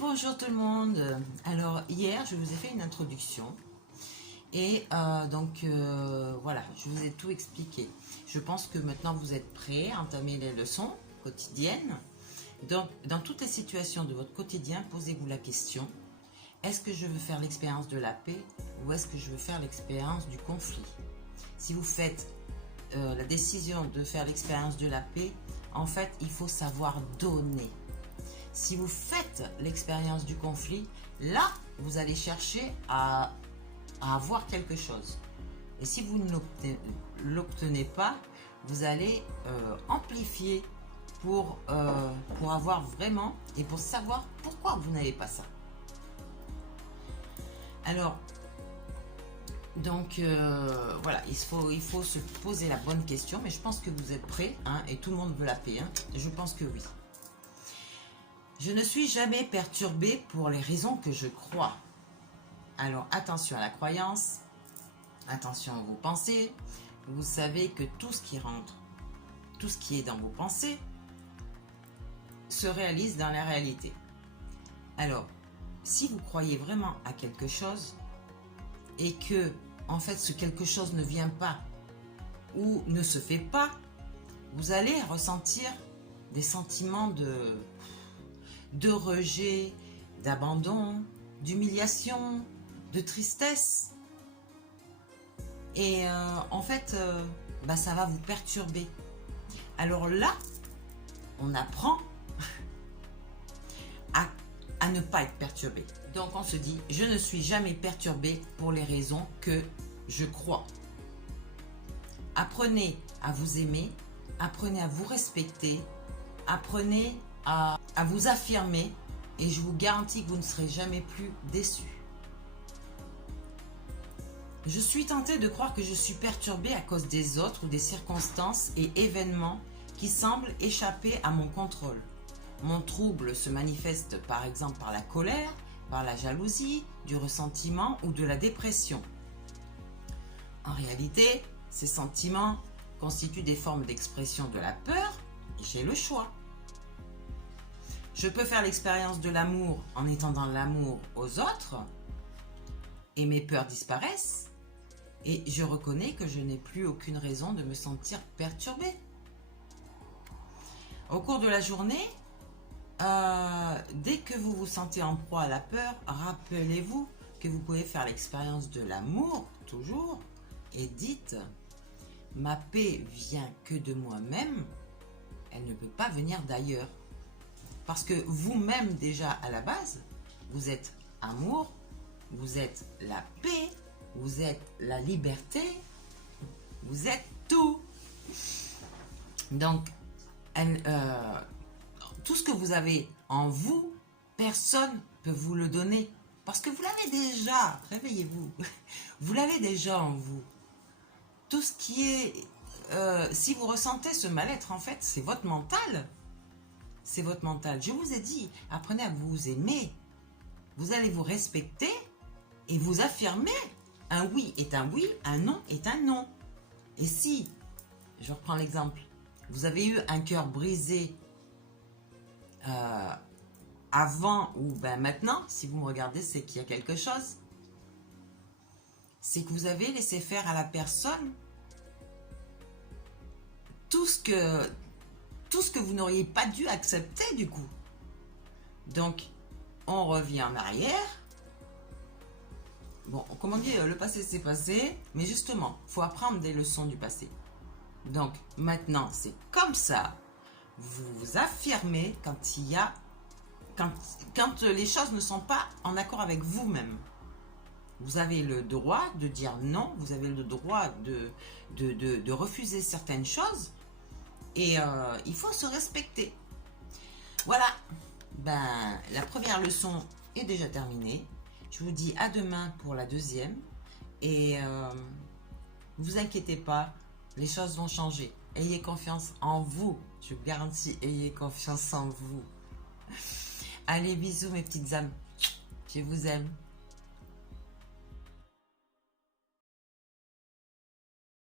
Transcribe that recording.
Bonjour tout le monde. Alors hier je vous ai fait une introduction et voilà, je vous ai tout expliqué. Je pense que maintenant vous êtes prêts à entamer les leçons quotidiennes. Donc dans toutes les situations de votre quotidien, posez-vous la question: est-ce que je veux faire l'expérience de la paix ou est-ce que je veux faire l'expérience du conflit? Si vous faites la décision de faire l'expérience de la paix, en fait il faut savoir donner. Si vous faites l'expérience du conflit, là, vous allez chercher à avoir quelque chose. Et si vous ne l'obtenez pas, vous allez amplifier pour avoir vraiment et pour savoir pourquoi vous n'avez pas ça. Alors, donc voilà, il faut se poser la bonne question, mais je pense que vous êtes prêts, hein, et tout le monde veut la paix, hein, je pense que oui. Je ne suis jamais perturbée pour les raisons que je crois. Alors attention à la croyance, attention à vos pensées. Vous savez que tout ce qui rentre, tout ce qui est dans vos pensées, se réalise dans la réalité. Alors, si vous croyez vraiment à quelque chose et que, en fait, ce quelque chose ne vient pas ou ne se fait pas, vous allez ressentir des sentiments de rejet, d'abandon, d'humiliation, de tristesse. Et en fait, ça va vous perturber. Alors là, on apprend à ne pas être perturbé. Donc on se dit, je ne suis jamais perturbé pour les raisons que je crois. Apprenez à vous aimer, apprenez à vous respecter, apprenez à vous affirmer et je vous garantis que vous ne serez jamais plus déçus. Je suis tentée de croire que je suis perturbée à cause des autres ou des circonstances et événements qui semblent échapper à mon contrôle. Mon trouble se manifeste par exemple par la colère, par la jalousie, du ressentiment ou de la dépression. En réalité, ces sentiments constituent des formes d'expression de la peur et j'ai le choix. Je peux faire l'expérience de l'amour en étant dans l'amour aux autres et mes peurs disparaissent et je reconnais que je n'ai plus aucune raison de me sentir perturbée. Au cours de la journée, dès que vous vous sentez en proie à la peur, rappelez-vous que vous pouvez faire l'expérience de l'amour toujours et dites: ma paix vient que de moi-même, elle ne peut pas venir d'ailleurs. Parce que vous-même déjà à la base, vous êtes amour, vous êtes la paix, vous êtes la liberté, vous êtes tout. Donc, tout ce que vous avez en vous, personne ne peut vous le donner. Parce que vous l'avez déjà, réveillez-vous, vous l'avez déjà en vous. Tout ce qui est, si vous ressentez ce mal-être, en fait, c'est votre mental. C'est votre mental. Je vous ai dit, apprenez à vous aimer. Vous allez vous respecter et vous affirmer. Un oui est un oui, un non est un non. Et si, je reprends l'exemple, vous avez eu un cœur brisé avant ou maintenant, si vous me regardez, c'est qu'il y a quelque chose. C'est que vous avez laissé faire à la personne tout ce que vous n'auriez pas dû accepter du coup. Donc, on revient en arrière. Bon, comme on dit, le passé c'est passé, mais justement, il faut apprendre des leçons du passé. Donc, maintenant, c'est comme ça. Vous vous affirmez quand il y a... Quand les choses ne sont pas en accord avec vous-même. Vous avez le droit de dire non, vous avez le droit de refuser certaines choses. Et il faut se respecter. Voilà, la première leçon est déjà terminée. Je vous dis à demain pour la deuxième. Et ne vous inquiétez pas, les choses vont changer. Ayez confiance en vous. Je vous garantis, ayez confiance en vous. Allez, bisous mes petites âmes. Je vous aime.